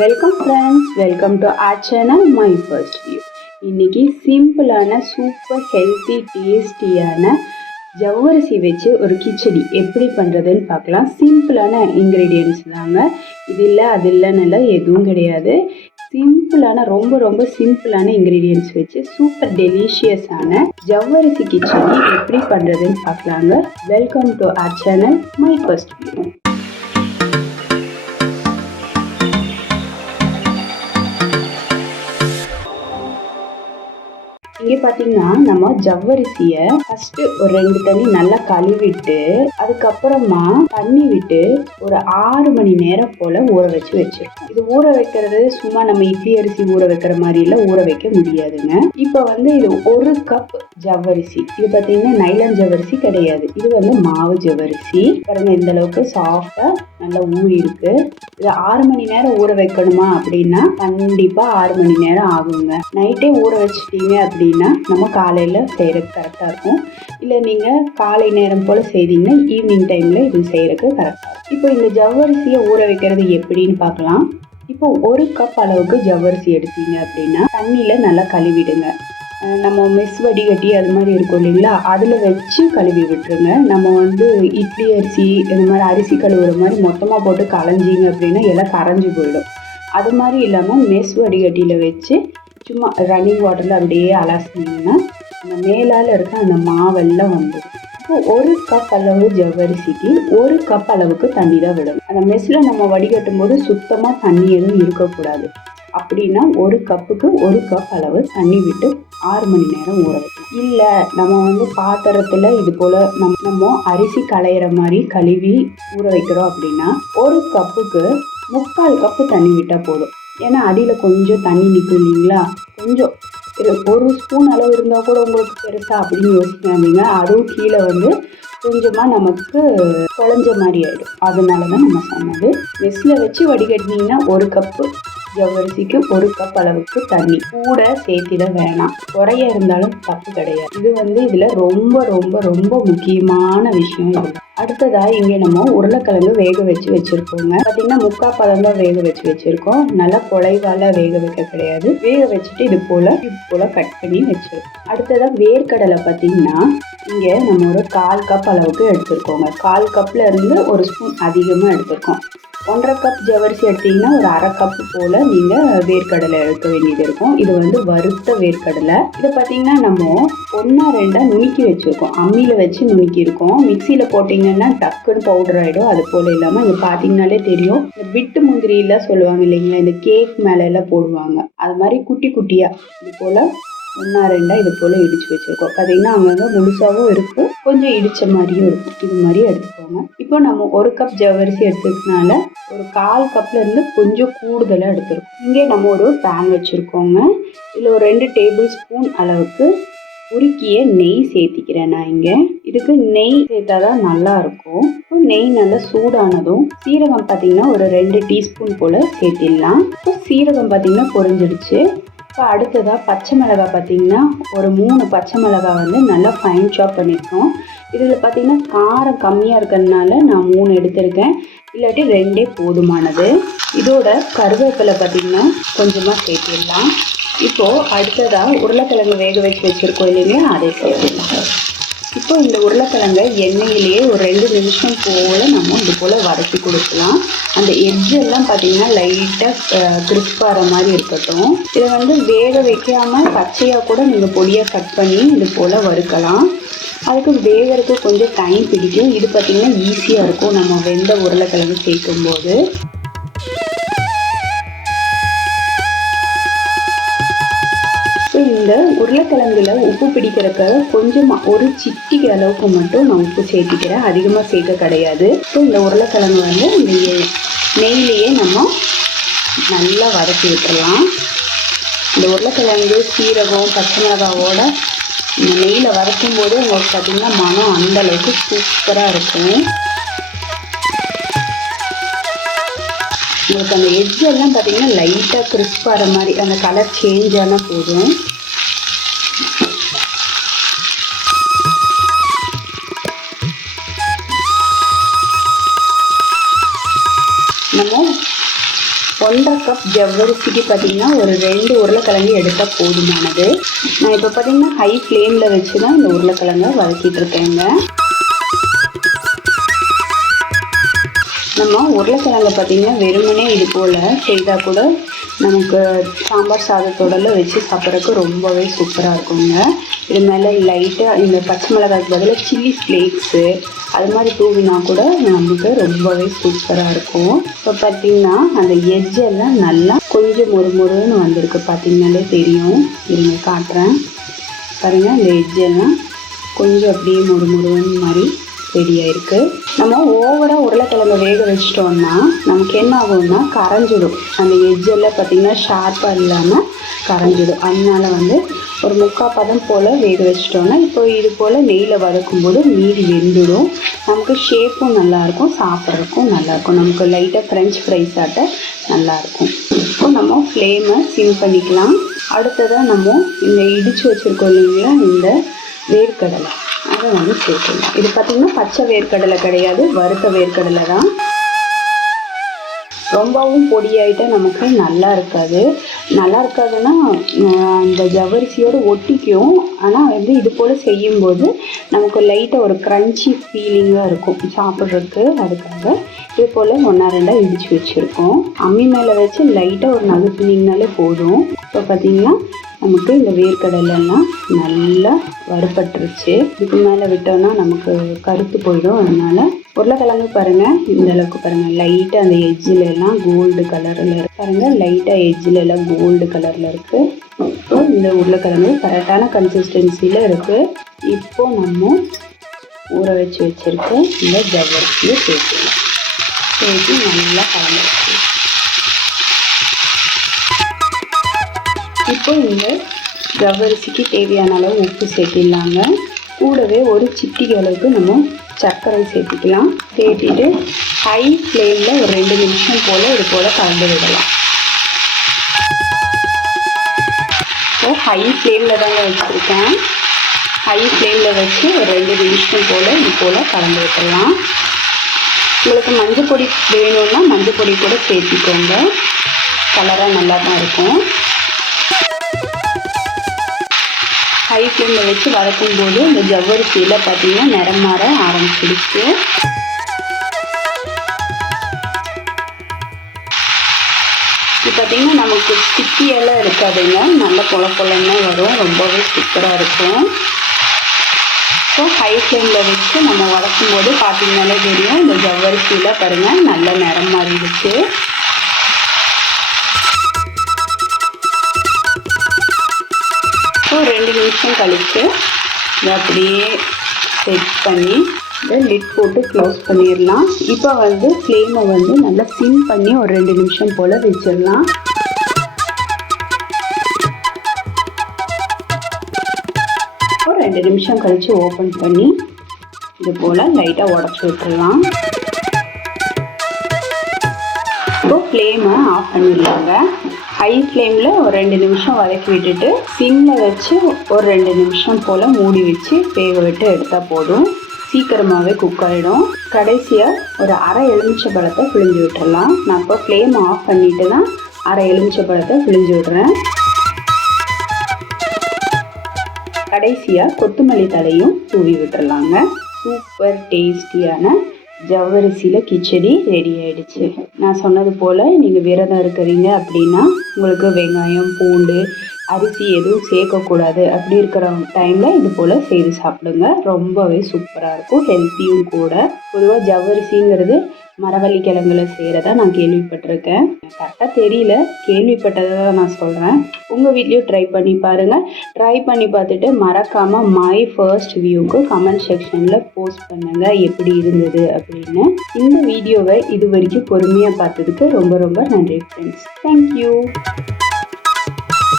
Welcome friends, welcome to R channel my first view. இன்னைக்கு சிம்பிளான super healthy டேஸ்டியான ஜவ்வரிசி வச்சு ஒரு கிச்சடி எப்படி பண்ணுறதுன்னு பார்க்கலாம். சிம்பிளான இன்க்ரீடியன்ட்ஸ் தாங்க, இது இல்லை அது இல்லைன்னு எதுவும் கிடையாது. சிம்பிளான ரொம்ப சிம்பிளான இன்க்ரீடியன்ட்ஸ் வச்சு சூப்பர் டெலிஷியஸான ஜவ்வரிசி கிச்சடி எப்படி பண்ணுறதுன்னு பார்க்கலாங்க. Welcome to R channel my first view. இங்கே பார்த்தீங்கன்னா நம்ம ஜவ்வரிசியை ஃபஸ்ட்டு ஒரு 2 தண்ணி நல்லா கழுவிட்டு அதுக்கப்புறமா தண்ணி விட்டு ஒரு 6 மணி நேரம் போல் ஊற வச்சிருக்கோம். இது ஊற வைக்கிறது சும்மா நம்ம இட்லி அரிசி ஊற வைக்கிற மாதிரிலாம் ஊற வைக்க முடியாதுங்க. இப்போ இது 1 கப் ஜவ்வரிசி. இது பார்த்தீங்கன்னா நைலான் ஜவ்வரிசி கிடையாது, இது மாவு ஜவ்வரிசி. பாருங்க இந்த அளவுக்கு சாஃப்டா நல்லா ஊறி இருக்கு. இது 6 மணி நேரம் ஊற வைக்கணுமா அப்படின்னா கண்டிப்பா 6 மணி நேரம் ஆகுங்க. நைட்டே ஊற வச்சுட்டீங்க அப்படின்னா நம்ம காலையில செய்யறதுக்கு கரெக்டா இருக்கும். இல்லை நீங்க காலை நேரம் போல செய்தீங்கன்னா ஈவினிங் டைம்ல இது செய்யறதுக்கு கரெக்டா இருக்கும். இப்போ இந்த ஜவ்வரிசியை ஊற வைக்கிறது எப்படின்னு பார்க்கலாம். இப்போ 1 கப் அளவுக்கு ஜவ்வரிசி எடுத்தீங்க அப்படின்னா தண்ணியில நல்லா கழுவிடுங்க. நம்ம மெஸ் வடிகட்டி அது மாதிரி இருக்கும் இல்லைங்களா, அதில் வச்சு கழுவி விட்டுருங்க. நம்ம இட்லி அரிசி இந்த மாதிரி அரிசி கழுவுற மாதிரி மொத்தமாக போட்டு களைஞ்சிங்க அப்படின்னா எல்லாம் கரைஞ்சி போயிடும். அது மாதிரி இல்லாமல் மெஸ் வடிகட்டியில் வச்சு சும்மா ரன்னிங் வாட்டரில் அப்படியே அலசினீங்கன்னா அந்த மேலால் இருக்க அந்த மாவெல்லாம் வந்துடும். இப்போ 1 கப் அளவு ஜவ்வரிசிக்கு 1 கப் அளவுக்கு தண்ணி தான் விடணும். அந்த மெஸ்ஸில் நம்ம வடிகட்டும் போது சுத்தமாக தண்ணி எதுவும் இருக்கக்கூடாது. அப்படின்னா 1 கப்புக்கு 1 கப் அளவு தண்ணி விட்டு 6 மணி நேரம் ஊற வைக்கணும். இல்லை நம்ம பாத்திரத்தில் இது போல் நம்ம அரிசி களையிற மாதிரி கழுவி ஊற வைக்கிறோம் அப்படின்னா 1 கப்புக்கு 3/4 கப்பு தண்ணி விட்டால் போதும். ஏன்னா அடியில் கொஞ்சம் தண்ணி நிற்கும் இல்லைங்களா, கொஞ்சம் 1 ஸ்பூன் அளவு இருந்தால் கூட உங்களுக்கு பெருசா அப்படின்னு யோசிக்காதீங்க. அதுவும் கீழே கொஞ்சமாக நமக்கு குழஞ்ச மாதிரி ஆகிடும். அதனால தான் நம்ம சொன்னது. மெஸ்ஸில் வச்சு வடிகட்டினீங்கன்னா 1 கப்பு ஜவ்வரிசிக்கு 1 கப் அளவுக்கு தண்ணி கூட சேர்த்திட வேணாம். குறைய இருந்தாலும் தப்பு கிடையாது. இது இதில் ரொம்ப முக்கியமான விஷயம். இது அடுத்ததாக இங்கே நம்ம உருளைக்கிழங்கு வேக வச்சு வச்சுருக்கோங்க. பார்த்தீங்கன்னா 3/4 பதம் தான் வேக வச்சு வச்சுருக்கோம். நல்லா குழைவால வேக வைக்க கிடையாது. வேக வச்சுட்டு இது போல் கட் பண்ணி வச்சுருக்கோம். அடுத்ததாக வேர்க்கடலை பார்த்தீங்கன்னா இங்கே நம்ம ஒரு 1/4 கப் அளவுக்கு எடுத்துருக்கோங்க. 1/4 கப்பில் இருந்து 1 ஸ்பூன் அதிகமாக எடுத்துருக்கோம். 1/2 கப் ஜவ்வரிசி எடுத்தீங்கன்னா ஒரு 1/2 கப்பு போல் நீங்கள் வேர்க்கடலை எடுக்க வேண்டியது இருக்கும். இது வறுத்த வேர்க்கடலை. இதை பார்த்தீங்கன்னா நம்ம 1-2 நுணுக்கி வச்சுருக்கோம். அம்மியில் வச்சு நுணுக்கியிருக்கோம். மிக்சியில் போட்டிங்கன்னா டக்குன்னு பவுடர் ஆகிடும். அது போல் இல்லாமல் இங்கே பார்த்தீங்கன்னாலே தெரியும், இந்த பிட்டு முந்திரிலாம் சொல்லுவாங்க இல்லைங்களா, இந்த கேக் மேலே எல்லாம் போடுவாங்க, அது மாதிரி குட்டி குட்டியாக இது போல் 1-2 இது போல் இடித்து வச்சுருக்கோம். பார்த்தீங்கன்னா அங்கங்கே முழுசாகவும் இருக்கும், கொஞ்சம் இடித்த மாதிரியும் இருக்கும். இது மாதிரி எடுத்துக்கோங்க. இப்போ நம்ம 1 கப் ஜவ்வரிசி எடுத்துக்கிறதுனால ஒரு 1/4 கப்லேருந்து கொஞ்சம் கூடுதலாக எடுத்துருக்கோம். இங்கே நம்ம ஒரு பேன் வச்சுருக்கோங்க. இதில் ஒரு 2 டேபிள் ஸ்பூன் அளவுக்கு உருக்கிய நெய் சேர்த்திக்கிறேன். நான் இங்கே இதுக்கு நெய் சேர்த்தா தான் நல்லாயிருக்கும். இப்போ நெய் நல்லா சூடானதும் சீரகம் பார்த்தீங்கன்னா ஒரு 2 டீஸ்பூன் போல் சேர்த்திடலாம். இப்போ சீரகம் பார்த்தீங்கன்னா பொரிஞ்சிடுச்சு. இப்போ அடுத்ததாக பச்சை மிளகாய் பார்த்தீங்கன்னா ஒரு 3 பச்சை மிளகாய் நல்லா ஃபைன் சாப் பண்ணியிருக்கோம். இதில் பார்த்தீங்கன்னா காரம் கம்மியாக இருக்கிறதுனால நான் 3 எடுத்திருக்கேன், இல்லாட்டி 2 போதுமானது. இதோட கருவேப்பிலை பார்த்தீங்கன்னா கொஞ்சமாக சேர்த்திடலாம். இப்போது அடுத்ததாக உருளைக்கிழங்கு வேக வச்சு வச்சுருக்கோம் இல்லைங்களா, அதை சேர்த்திடலாம். இப்போ இந்த உருளைக்கிழங்கை எண்ணெயிலேயே ஒரு 2 நிமிஷம் போல் நம்ம இது போல் வதக்கி கொடுக்கலாம். அந்த எட்ஜெல்லாம் பார்த்தீங்கன்னா லைட்டாக கிறிஸ்பாகிற மாதிரி இருக்கட்டும். இதை வேக வைக்காமல் பச்சையாக கூட நீங்கள் பொடியாக கட் பண்ணி இது போல் வறுக்கலாம். அதுக்கு வேகிறதுக்கு கொஞ்சம் டைம் பிடிக்கும். இது பார்த்திங்கன்னா ஈஸியாக இருக்கும் நம்ம வெந்த உருளைக்கிழங்கு சேர்க்கும்போது. இந்த உருளைக்கிழங்குல உப்பு பிடிக்கிறதுக்கு கொஞ்சமாக ஒரு சிட்டிகை அளவுக்கு மட்டும் நான் உப்பு சேர்த்திக்கிறேன், அதிகமாக சேர்க்க கிடையாது. ஸோ இந்த உருளைக்கிழங்கு இந்த நெய்லேயே நம்ம நல்லா வதக்கி விட்டுடலாம். இந்த உருளைக்கிழங்கு சீரகம் பச்சை மிளகாவோட இந்த நெய்யில் வதக்கும் போது உங்களுக்கு பார்த்திங்கன்னா மனம் அந்த அளவுக்கு சூப்பராக இருக்கும். உங்களுக்கு அந்த எட்ஜெல்லாம் பார்த்தீங்கன்னா லைட்டாக கிறிஸ்பாகிற மாதிரி அந்த கலர் சேஞ்ச் ஆனால் போதும். நம்ம 1.5 கப் ஜவ்வரிசிக்கு பார்த்தீங்கன்னா ஒரு 2 உருளைக்கிழங்கு எடுத்தால் போதுமானது. நான் இப்போ பார்த்தீங்கன்னா ஹை ஃப்ளேமில் வச்சு தான் இந்த உருளைக்கிழங்கை வதக்கிட்டு இருக்கேங்க. நம்ம உருளைக்கிழங்கு பார்த்திங்கன்னா வெறுமனே இது போல் செய்தால் கூட நமக்கு சாம்பார் சாதத்தோடலாம் வச்சு சாப்பிட்றதுக்கு ரொம்பவே சூப்பராக இருக்குங்க. இது மேலே லைட்டாக இந்த பச்சை மிளகாய்க்கு பதிலாக சில்லி ஃப்ளேக்ஸு அது மாதிரி தூவினா கூட நமக்கு ரொம்பவே சூப்பராக இருக்கும். இப்போ பார்த்திங்கன்னா அந்த எஜ்ஜெல்லாம் நல்லா கொஞ்சம் மொறுன்னு வந்திருக்கு, பார்த்திங்கனாலே தெரியும். இருங்க காட்டுறேன் பாருங்கள். இந்த எஜ்ஜெல்லாம் கொஞ்சம் அப்படியே மொறுன்னு மாதிரி ரெடியாக இருக்குது. நம்ம ஓவராக உருளைக்கிழங்கு வேக வச்சிட்டோம்னா நமக்கு என்ன ஆகும்னா கரைஞ்சிடும். அந்த எஜ்ஜெல்லாம் பார்த்திங்கன்னா ஷார்ப்பாக இல்லாமல் கரைஞ்சிடும். அதனால் ஒரு 3/4 பதம் போல் வேக வச்சிட்டோம்னா இப்போ இது போல் நெய்யில் வதக்கும்போது மீதி வெந்துடும். நமக்கு ஷேப்பும் நல்லாயிருக்கும், சாப்பிட்றதுக்கும் நல்லாயிருக்கும். நமக்கு லைட்டாக ஃப்ரெஞ்ச் ஃப்ரைஸ் ஆட்ட நல்லாயிருக்கும். இப்போ நம்ம ஃப்ளேமை சிம் பண்ணிக்கலாம். அடுத்ததாக நம்ம இந்த இடித்து வச்சுருக்கோம் இல்லைங்களா, இந்த வேர்க்கடலை அதை சேர்த்துக்கலாம். இது பார்த்திங்கன்னா பச்சை வேர்க்கடலை கிடையாது, வறுத்த வேர்க்கடலை தான். ரொம்பவும் பொடியாயிட்டால் நமக்கு நல்லா இருக்காதுன்னா இந்த ஜவ்வரிசியோடு ஒட்டிக்கும். ஆனால் இது போல் செய்யும்போது நமக்கு லைட்டாக ஒரு க்ரன்ச்சி ஃபீலிங்காக இருக்கும் சாப்பிட்றதுக்கு. அதுக்காக இது போல் 1-2 இடித்து வச்சுருக்கோம். அம்மி மேலே வச்சு லைட்டாக ஒரு நகர்த்தினீங்கனாலே போதும். இப்போ பார்த்திங்கன்னா நமக்கு இந்த வேர்க்கடலெல்லாம் நல்லா வறுபட்டுருச்சு. இதுக்கு மேலே விட்டோம்னா நமக்கு கருத்து போயிடும். அதனால் உருளைக்கிழங்கு பாருங்கள், இந்த அளவுக்கு பாருங்கள், லைட்டாக அந்த எஜ்ஜில் எல்லாம் கோல்டு கலரில் இருக்கு பாருங்கள். லைட்டாக எஜ்ஜில் எல்லாம் கோல்டு கலரில் இருக்குது. இப்போ இந்த உருளைக்கிழங்கு கரெக்டான கன்சிஸ்டன்சியில் இருக்குது. இப்போ நம்ம ஊற வச்சுருக்க இந்த ஜவ்வரிசியை சேர்த்து நல்லா கலந்துருச்சு. இப்போ இந்த ஜவ்வரிசிக்கு தேவையான அளவு உப்பு சேர்த்திடலாங்க. கூடவே ஒரு சிட்டிகை அளவுக்கு நம்ம சர்க்கரை சேர்த்துக்கலாம். சேர்த்திட்டு ஹை ஃப்ளேமில் ஒரு 2 நிமிஷம் போல் இது போல் கலந்து விடலாம். ஸோ ஹை ஃப்ளேமில் தாங்க வச்சுருக்கேன். ஹை ஃப்ளேமில் வச்சு ஒரு 2 நிமிஷம் போல் இது போல் கலந்து விட்டுடலாம். உங்களுக்கு மஞ்சள் பொடி வேணும்னா மஞ்சள் பொடி கூட சேர்த்திக்கோங்க, கலராக நல்லா தான் இருக்கும். ஹை ஃப்ளேமில் வச்சு வதக்கும் போது இந்த ஜவ்வரிசியில் பார்த்திங்கன்னா நிறம் மாற ஆரம்பிச்சிடுச்சு. இது பார்த்திங்கன்னா நமக்கு ஸ்டிக்கியெல்லாம் இருக்காதுங்க, நல்ல பொலன்னு வரும், ரொம்பவே சூப்பராக இருக்கும். ஸோ ஹை ஃப்ளேமில் வச்சு நம்ம வதக்கும் போது பார்த்திங்கனாலே தெரியும், இந்த ஜவ்வரிசியில் பாருங்கள் நல்ல நிறம் மாறிடுச்சு. ஸோ 2 நிமிஷம் கழித்து இதை அப்படியே செட் பண்ணி இதை லிட் போட்டு க்ளோஸ் பண்ணிடலாம். இப்போ ஃப்ளேமை நல்லா சிம் பண்ணி ஒரு 2 நிமிஷம் போல் வச்சிடலாம். ஒரு 2 நிமிஷம் கழித்து ஓப்பன் பண்ணி இது போல் லைட்டாக உடச்சி விட்டுடலாம். இப்போ ஃப்ளேமை ஆஃப் பண்ணிடலாங்க. ஹை ஃப்ளேமில் ஒரு 2 நிமிஷம் வதக்கி விட்டுட்டு சிம்மில் வச்சு ஒரு 2 நிமிஷம் போல் மூடி வச்சு வேக விட்டு எடுத்தால் போதும், சீக்கிரமாகவே குக் ஆகிடும். கடைசியாக ஒரு அரை எலுமிச்சை பழத்தை பிழிஞ்சு விட்டுடலாம். நான் இப்போ ஃப்ளேம் ஆஃப் பண்ணிவிட்டு தான் அரை எலுமிச்சை பழத்தை பிழிஞ்சு விடுறேன். கடைசியாக கொத்தமல்லி தழையும் தூவி விட்டுடலாங்க. சூப்பர் டேஸ்டியான ஜவ்வரிசியில் கிச்சடி ரெடி ஆகிடுச்சு. நான் சொன்னது போல் நீங்கள் விரதம் இருக்கிறீங்க அப்படின்னா உங்களுக்கு வெங்காயம் பூண்டு அரிசி எதுவும் சேர்க்கக்கூடாது. அப்படி இருக்கிற டைமில் இது போல் செய்து சாப்பிடுங்க, ரொம்பவே சூப்பராக இருக்கும், ஹெல்த்தியும் கூட. பொதுவாக ஜவ்வரிசிங்கிறது மரவள்ளி கிழங்குல செய்கிறதா நான் கேள்விப்பட்டிருக்கேன். கரெக்டாக தெரியல, கேள்விப்பட்டதை தான் நான் சொல்கிறேன். உங்கள் வீட்லேயும் ட்ரை பண்ணி பாருங்கள். ட்ரை பண்ணி பார்த்துட்டு மறக்காமல் மை ஃபர்ஸ்ட் வியூக்கு கமெண்ட் செக்ஷனில் போஸ்ட் பண்ணுங்கள் எப்படி இருந்தது அப்படின்னு. இந்த வீடியோவை இது வரைக்கும் பொறுமையாக பார்த்ததுக்கு ரொம்ப ரொம்ப நன்றி ஃப்ரெண்ட்ஸ். தேங்க்யூ.